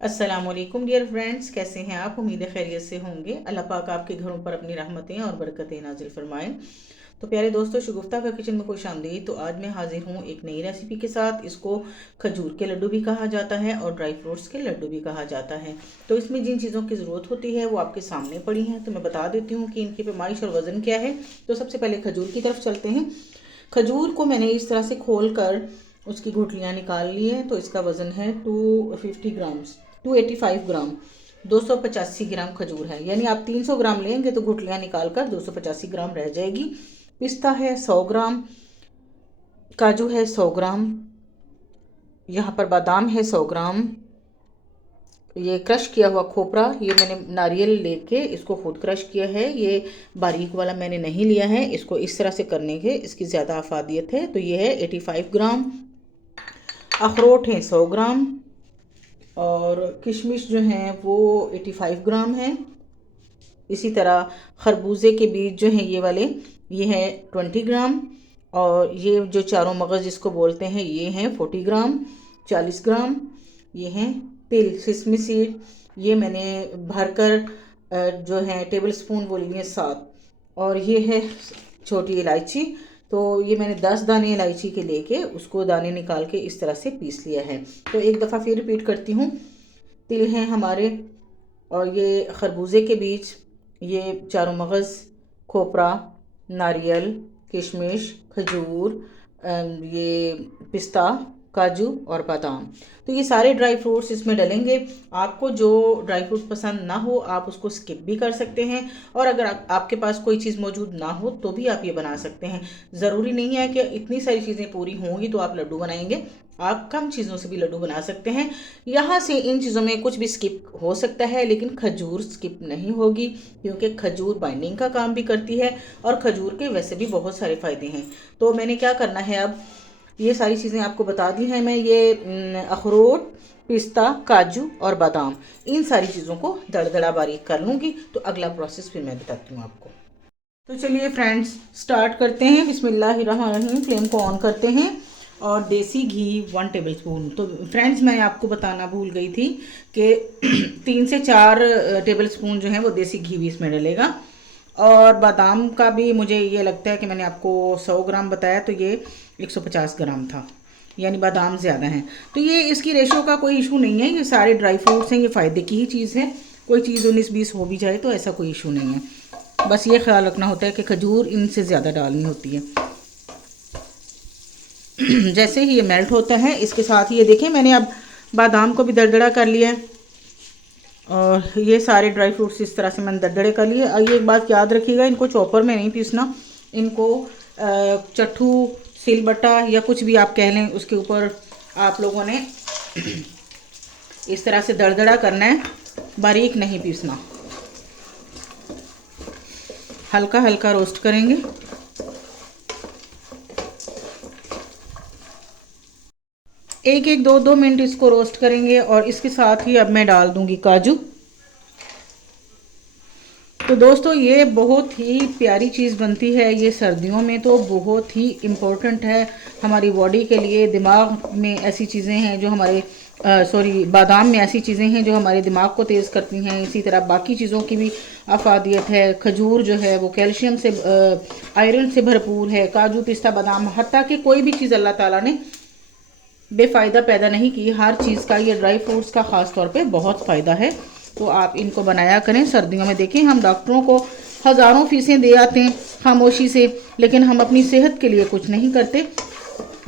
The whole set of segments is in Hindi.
अस्सलामुअलैकुम डियर फ्रेंड्स, कैसे हैं आप? उम्मीद है खैरियत से होंगे। अल्लाह पाक आपके घरों पर अपनी रहमतें और बरकतें नाजिल फरमाएं। तो प्यारे दोस्तों, शगुफ्ता का किचन में खुश आमदीद। तो आज मैं हाजिर हूँ एक नई रेसिपी के साथ। इसको खजूर के लड्डू भी कहा जाता है और ड्राई फ्रूट्स के लड्डू भी कहा जाता है। तो इसमें जिन चीज़ों की ज़रूरत होती है वो आपके सामने पड़ी हैं, तो मैं बता देती हूँ कि इनकी पैमाइश और वज़न क्या है। तो सबसे पहले खजूर की तरफ चलते हैं। खजूर को मैंने इस तरह से खोल कर उसकी गुठलियाँ निकाल ली हैं। तो इसका वज़न है 250 ग्राम्स, 285 ग्राम, 285 ग्राम खजूर है। यानी आप 300 ग्राम लेंगे तो गुठलियाँ निकाल कर 285 ग्राम रह जाएगी। पिस्ता है 100 ग्राम, काजू है 100 ग्राम, यहाँ पर बादाम है 100 ग्राम, ये क्रश किया हुआ खोपरा, ये मैंने नारियल लेके इसको खुद क्रश किया है। ये बारीक वाला मैंने नहीं लिया है, इसको इस तरह से करने के इसकी ज़्यादा अफादियत है। तो ये है 85 ग्राम। अखरोट है 100 ग्राम और किशमिश जो हैं वो 85 ग्राम है। इसी तरह खरबूजे के बीज जो हैं ये वाले, ये हैं 20 ग्राम। और ये जो चारों मगज़ जिसको बोलते हैं ये हैं 40 ग्राम, 40 ग्राम। ये हैं तिल, सिसमी सीड, ये मैंने भरकर जो है टेबल स्पून वो लिए 7। और ये है छोटी इलायची, तो ये मैंने 10 दाने इलायची के लेके उसको दाने निकाल के इस तरह से पीस लिया है। तो एक दफ़ा फिर रिपीट करती हूँ। तिल हैं हमारे, और ये खरबूजे के बीज, ये चारों मगज़, खोपरा, नारियल, किशमिश, खजूर, ये पिस्ता, काजू और बादाम। तो ये सारे ड्राई फ्रूट्स इसमें डलेंगे। आपको जो ड्राई फ्रूट पसंद ना हो आप उसको स्किप भी कर सकते हैं, और अगर आपके पास कोई चीज़ मौजूद ना हो तो भी आप ये बना सकते हैं। ज़रूरी नहीं है कि इतनी सारी चीज़ें पूरी होंगी तो आप लड्डू बनाएंगे। आप कम चीज़ों से भी लड्डू बना सकते हैं। यहाँ से इन चीज़ों में कुछ भी स्किप हो सकता है, लेकिन खजूर स्किप नहीं होगी, क्योंकि खजूर बाइंडिंग का काम भी करती है और खजूर के वैसे भी बहुत सारे फ़ायदे हैं। तो मैंने क्या करना है, अब ये सारी चीज़ें आपको बता दी हैं। मैं ये अखरोट, पिस्ता, काजू और बादाम, इन सारी चीज़ों को दरदरा बारीक कर लूँगी। तो अगला प्रोसेस फिर मैं बताती हूँ आपको। तो चलिए फ्रेंड्स, स्टार्ट करते हैं। बिस्मिल्लाहिर्रहमानिर्रहीम। फ्लेम को ऑन करते हैं और देसी घी 1 टेबल स्पून। तो फ्रेंड्स, मैं आपको बताना भूल गई थी कि 3 से 4 टेबल स्पून जो है वो देसी घी भी इसमें डलेगा। और बादाम का भी मुझे ये लगता है कि मैंने आपको 100 ग्राम बताया, तो ये 150 ग्राम था, यानी बादाम ज़्यादा हैं। तो ये इसकी रेशो का कोई इशू नहीं है, ये सारे ड्राई फ्रूट्स हैं, ये फ़ायदे की ही चीज़ है। कोई चीज़ 19-20 हो भी जाए तो ऐसा कोई इशू नहीं है। बस ये ख्याल रखना होता है कि खजूर इनसे ज़्यादा डालनी होती है। जैसे ही ये मेल्ट होता है इसके साथ ही ये देखें, मैंने अब बादाम को भी दरदरा कर लिया है और ये सारे ड्राई फ्रूट्स इस तरह से मैंने दरदरे कर लिए। ये एक बात याद रखिएगा, इनको चॉपर में नहीं पीसना, इनको चट्टू, सिलबट्टा या कुछ भी आप कह लें उसके ऊपर आप लोगों ने इस तरह से दरदरा करना है, बारीक नहीं पीसना। हल्का हल्का रोस्ट करेंगे। एक एक दो दो मिनट इसको रोस्ट करेंगे और इसके साथ ही अब मैं डाल दूंगी काजू। तो दोस्तों, ये बहुत ही प्यारी चीज़ बनती है, ये सर्दियों में तो बहुत ही इम्पोर्टेंट है हमारी बॉडी के लिए। दिमाग में ऐसी चीज़ें हैं जो हमारे बादाम में ऐसी चीज़ें हैं जो हमारे दिमाग को तेज़ करती हैं। इसी तरह बाकी चीज़ों की भी अफादियत है। खजूर जो है वो कैल्शियम से, आयरन से भरपूर है। काजू, पिस्ता, बादाम, हत्ता कि कोई भी चीज़ अल्लाह ताला ने बेफ़ायदा पैदा नहीं की। हर चीज़ का, ये ड्राई फ्रूट्स का ख़ास तौर पे बहुत फ़ायदा है। तो आप इनको बनाया करें सर्दियों में। देखें, हम डॉक्टरों को हज़ारों फीसें दे आते हैं खामोशी से, लेकिन हम अपनी सेहत के लिए कुछ नहीं करते।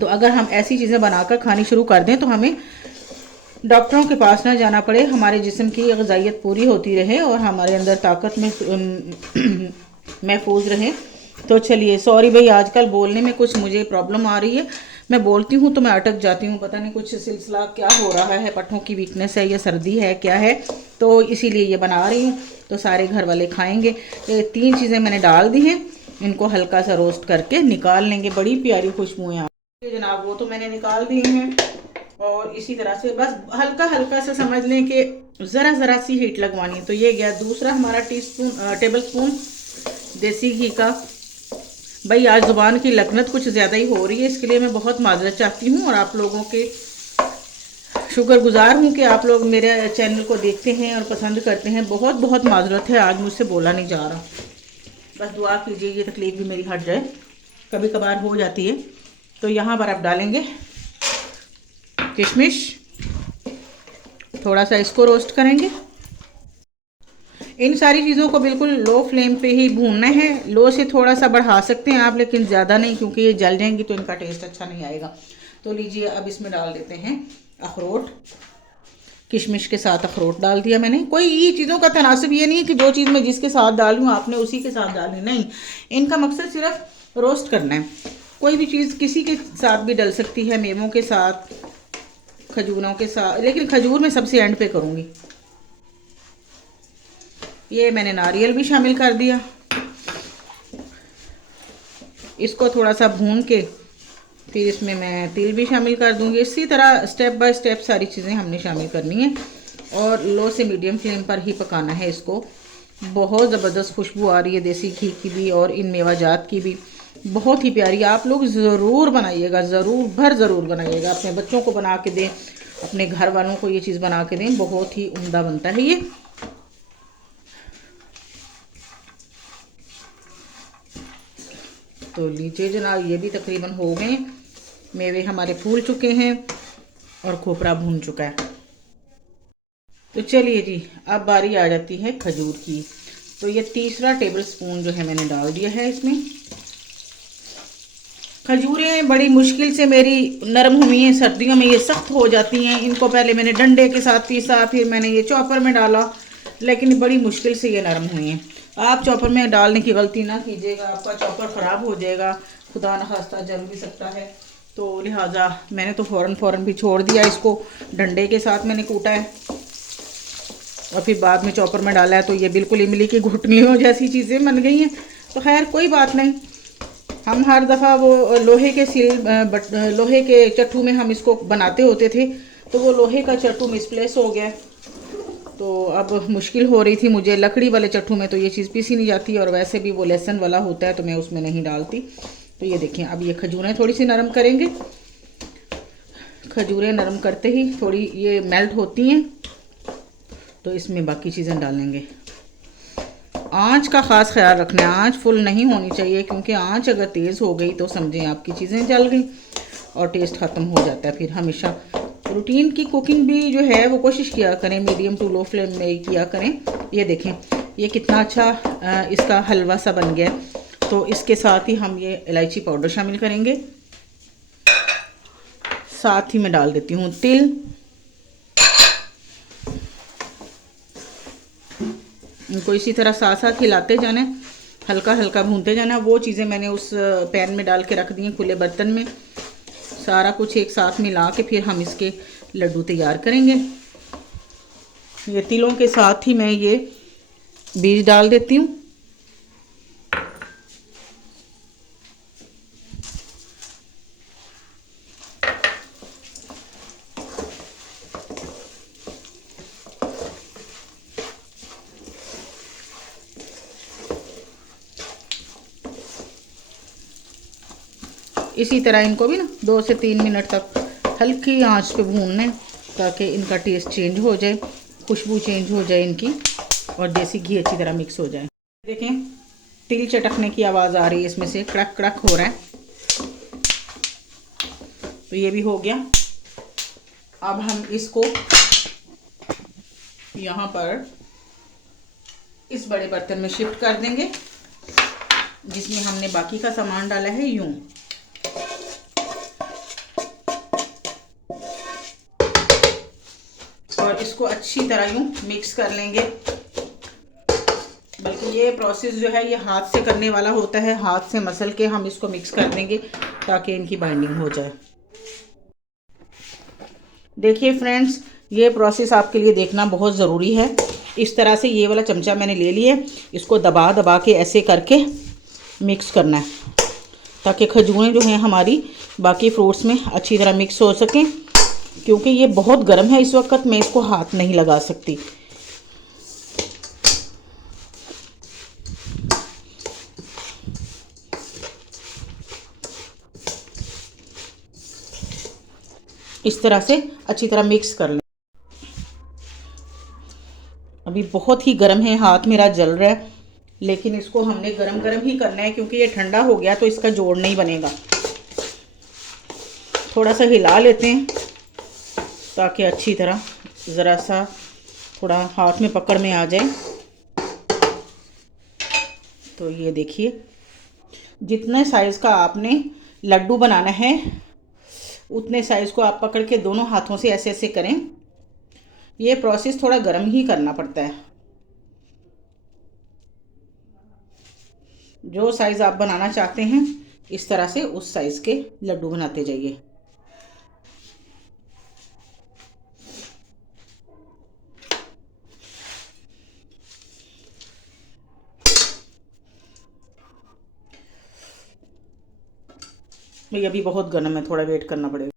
तो अगर हम ऐसी चीज़ें बनाकर खानी शुरू कर दें तो हमें डॉक्टरों के पास ना जाना पड़े, हमारे जिस्म की ग़िज़ाइयत पूरी होती रहे और हमारे अंदर ताकत में महफूज रहे। तो चलिए, सॉरी भाई, आजकल बोलने में कुछ मुझे प्रॉब्लम आ रही है। मैं बोलती हूँ तो मैं अटक जाती हूँ, पता नहीं कुछ सिलसिला क्या हो रहा है, पट्ठों की वीकनेस है या सर्दी है क्या है, तो इसीलिए ये बना रही हूँ। तो सारे घर वाले खाएंगे। ये 3 चीज़ें मैंने डाल दी हैं, इनको हल्का सा रोस्ट करके निकाल लेंगे। बड़ी प्यारी खुशबुएं आ रही है जनाब, वो तो मैंने निकाल दी हैं। और इसी तरह से बस हल्का हल्का सा समझ लें कि ज़रा ज़रा सी हीट लगवानी है। तो ये गया दूसरा हमारा टेबल स्पून देसी घी का। भाई, आज ज़ुबान की लकनत कुछ ज़्यादा ही हो रही है, इसके लिए मैं बहुत माजरत चाहती हूँ और आप लोगों के शुक्रगुजार हूँ कि आप लोग मेरे चैनल को देखते हैं और पसंद करते हैं। बहुत बहुत माजरत है, आज मुझसे बोला नहीं जा रहा। बस दुआ कीजिए ये तकलीफ़ भी मेरी हट जाए, कभी कभार हो जाती है। तो यहाँ पर आप डालेंगे किशमिश, थोड़ा सा इसको रोस्ट करेंगे। इन सारी चीज़ों को बिल्कुल लो फ्लेम पे ही भूनना है। लो से थोड़ा सा बढ़ा सकते हैं आप, लेकिन ज़्यादा नहीं, क्योंकि ये जल जाएंगी तो इनका टेस्ट अच्छा नहीं आएगा। तो लीजिए अब इसमें डाल देते हैं अखरोट। किशमिश के साथ अखरोट डाल दिया मैंने। कोई ये चीज़ों का तनासब ये नहीं है कि जो चीज़ मैं जिसके साथ डालूँ आपने उसी के साथ डालनी, नहीं। इनका मकसद सिर्फ रोस्ट करना है। कोई भी चीज़ किसी के साथ भी डल सकती है, मेवों के साथ, खजूरों के साथ, लेकिन खजूर मैं सबसे एंड पे करूँगी। ये मैंने नारियल भी शामिल कर दिया। इसको थोड़ा सा भून के फिर इसमें मैं तिल भी शामिल कर दूंगी। इसी तरह स्टेप बाय स्टेप सारी चीज़ें हमने शामिल करनी है और लो से मीडियम फ्लेम पर ही पकाना है इसको। बहुत ज़बरदस्त खुशबू आ रही है देसी घी की भी और इन मेवाजात की भी, बहुत ही प्यारी। आप लोग ज़रूर बनाइएगा, ज़रूर बनाइएगा। अपने बच्चों को बना के दें, अपने घर वालों को ये चीज़ बना के दें, बहुत ही उम्दा बनता है ये। तो लीजिए जनाब, ये भी तकरीबन हो गए। मेवे हमारे फूल चुके हैं और खोपरा भून चुका है। तो चलिए जी, अब बारी आ जाती है खजूर की। तो ये तीसरा टेबल स्पून जो है मैंने डाल दिया है इसमें। खजूरें बड़ी मुश्किल से मेरी नरम हुई हैं, सर्दियों में ये सख्त हो जाती हैं। इनको पहले मैंने डंडे के साथ पीसा, फिर मैंने ये चॉपर में डाला, लेकिन बड़ी मुश्किल से ये नरम हुई हैं। आप चॉपर में डालने की गलती ना कीजिएगा, आपका चॉपर ख़राब हो जाएगा, खुदा न खास्ता जल भी सकता है। तो लिहाजा मैंने तो फ़ौरन भी छोड़ दिया इसको। डंडे के साथ मैंने कूटा है और फिर बाद में चॉपर में डाला है, तो ये बिल्कुल इमली की घुटनियों जैसी चीज़ें बन गई हैं। तो खैर कोई बात नहीं, हम हर दफ़ा वो लोहे के चट्टू में हम इसको बनाते होते थे, तो वो लोहे का चट्टू मिसप्लेस हो गया। तो अब मुश्किल हो रही थी मुझे। लकड़ी वाले चट्टू में तो ये चीज़ पीसी नहीं जाती, और वैसे भी वो लहसुन वाला होता है तो मैं उसमें नहीं डालती। तो ये देखें, अब ये खजूरें थोड़ी सी नरम करेंगे। खजूरें नरम करते ही थोड़ी ये मेल्ट होती हैं, तो इसमें बाकी चीज़ें डालेंगे। आंच का ख़ास ख्याल रखना है, आंच फुल नहीं होनी चाहिए, क्योंकि आंच अगर तेज़ हो गई तो समझें आपकी चीज़ें जल गई और टेस्ट ख़त्म हो जाता है। फिर हमेशा रूटीन की कुकिंग भी जो है वो कोशिश किया करें मीडियम टू लो फ्लेम में ही किया करें। ये देखें, ये कितना अच्छा इसका हलवा सा बन गया। तो इसके साथ ही हम ये इलायची पाउडर शामिल करेंगे। साथ ही मैं डाल देती हूँ तिल। इनको इसी तरह साथ साथ हिलाते जाना, हल्का हल्का भूनते जाना। वो चीज़ें मैंने उस पैन में डाल के रख दी हैं, खुले बर्तन में। सारा कुछ एक साथ मिला के फिर हम इसके लड्डू तैयार करेंगे। ये तिलों के साथ ही मैं ये बीज डाल देती हूँ। इसी तरह इनको भी ना 2 से 3 मिनट तक हल्की आंच पे भूनना है, ताकि इनका टेस्ट चेंज हो जाए, खुशबू चेंज हो जाए इनकी, और देसी घी अच्छी तरह मिक्स हो जाए। देखें, तिल चटकने की आवाज़ आ रही है, इसमें से कड़क कड़क हो रहा है। तो ये भी हो गया। अब हम इसको यहाँ पर इस बड़े बर्तन में शिफ्ट कर देंगे, जिसमें हमने बाकी का सामान डाला है। यूं और इसको अच्छी तरह यूं मिक्स कर लेंगे। बल्कि ये प्रोसेस जो है ये हाथ से करने वाला होता है, हाथ से मसल के हम इसको मिक्स कर देंगे ताकि इनकी बाइंडिंग हो जाए। देखिए फ्रेंड्स, ये प्रोसेस आपके लिए देखना बहुत ज़रूरी है। इस तरह से ये वाला चमचा मैंने ले लिया, इसको दबा दबा के ऐसे करके मिक्स करना है, ताकि खजूरें जो हैं हमारी बाकी फ्रूट्स में अच्छी तरह मिक्स हो सकें। क्योंकि ये बहुत गर्म है इस वक्त, मैं इसको हाथ नहीं लगा सकती। इस तरह से अच्छी तरह मिक्स कर लें। अभी बहुत ही गर्म है, हाथ मेरा जल रहा है, लेकिन इसको हमने गरम गरम ही करना है क्योंकि ये ठंडा हो गया तो इसका जोड़ नहीं बनेगा। थोड़ा सा हिला लेते हैं ताकि अच्छी तरह ज़रा सा थोड़ा हाथ में पकड़ में आ जाए। तो ये देखिए, जितने साइज़ का आपने लड्डू बनाना है उतने साइज़ को आप पकड़ के दोनों हाथों से ऐसे ऐसे करें। ये प्रोसेस थोड़ा गर्म ही करना पड़ता है। जो साइज़ आप बनाना चाहते हैं इस तरह से उस साइज़ के लड्डू बनाते जाइए। ये अभी बहुत गर्म है, थोड़ा वेट करना पड़ेगा।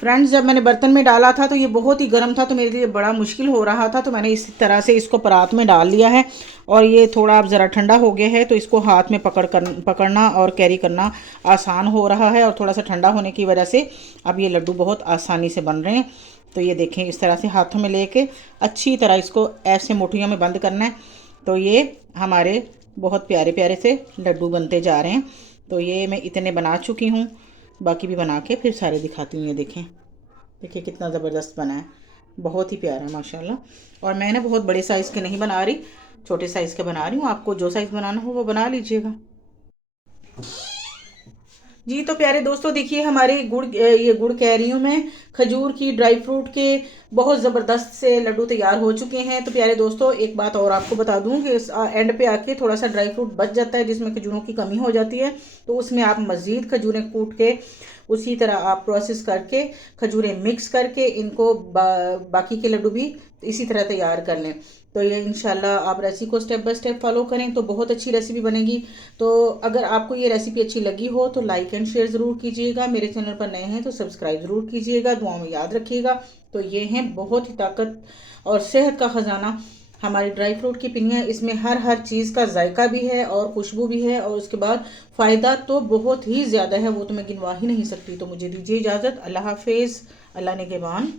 फ्रेंड्स, जब मैंने बर्तन में डाला था तो ये बहुत ही गर्म था, तो मेरे लिए बड़ा मुश्किल हो रहा था, तो मैंने इस तरह से इसको परात में डाल लिया है। और ये थोड़ा अब ज़रा ठंडा हो गया है तो इसको हाथ में पकड़ना और कैरी करना आसान हो रहा है। और थोड़ा सा ठंडा होने की वजह से अब ये लड्डू बहुत आसानी से बन रहे हैं। तो ये देखें, इस तरह से हाथों में लेके अच्छी तरह इसको ऐसे मुठ्ठियों में बंद करना है। तो ये हमारे बहुत प्यारे प्यारे से लड्डू बनते जा रहे हैं। तो ये मैं इतने बना चुकी हूँ, बाकी भी बना के फिर सारे दिखाती हूँ। ये देखें, देखिए कितना ज़बरदस्त बना है, बहुत ही प्यारा है माशाल्लाह। और मैं ना बहुत बड़े साइज़ के नहीं बना रही, छोटे साइज़ के बना रही हूँ। आपको जो साइज़ बनाना हो वो बना लीजिएगा जी। तो प्यारे दोस्तों, देखिए हमारे ये गुड़ कह रही हूँ मैं, खजूर की, ड्राई फ्रूट के बहुत ज़बरदस्त से लड्डू तैयार हो चुके हैं। तो प्यारे दोस्तों, एक बात और आपको बता दूं कि इस एंड पे आके थोड़ा सा ड्राई फ्रूट बच जाता है जिसमें खजूरों की कमी हो जाती है, तो उसमें आप मज़ीद खजूरें कूट के उसी तरह आप प्रोसेस करके खजूरें मिक्स करके इनको बाकी के लड्डू भी इसी तरह तैयार कर लें। तो ये इंशाल्लाह आप रेसिपी को स्टेप बाय स्टेप फॉलो करें तो बहुत अच्छी रेसिपी बनेगी। तो अगर आपको ये रेसिपी अच्छी लगी हो तो लाइक एंड शेयर ज़रूर कीजिएगा। मेरे चैनल पर नए हैं तो सब्सक्राइब ज़रूर कीजिएगा। दुआओं में याद रखिएगा। तो ये हैं बहुत ही ताकत और सेहत का ख़जाना हमारी ड्राई फ्रूट की पिनियाँ। इसमें हर चीज़ का जायका भी है और खुशबू भी है, और उसके बाद फ़ायदा तो बहुत ही ज़्यादा है, वो तो मैं गिनवा ही नहीं सकती। तो मुझे दीजिए इजाज़त। अल्लाह हाफिज़। अल्लाह ने के बान।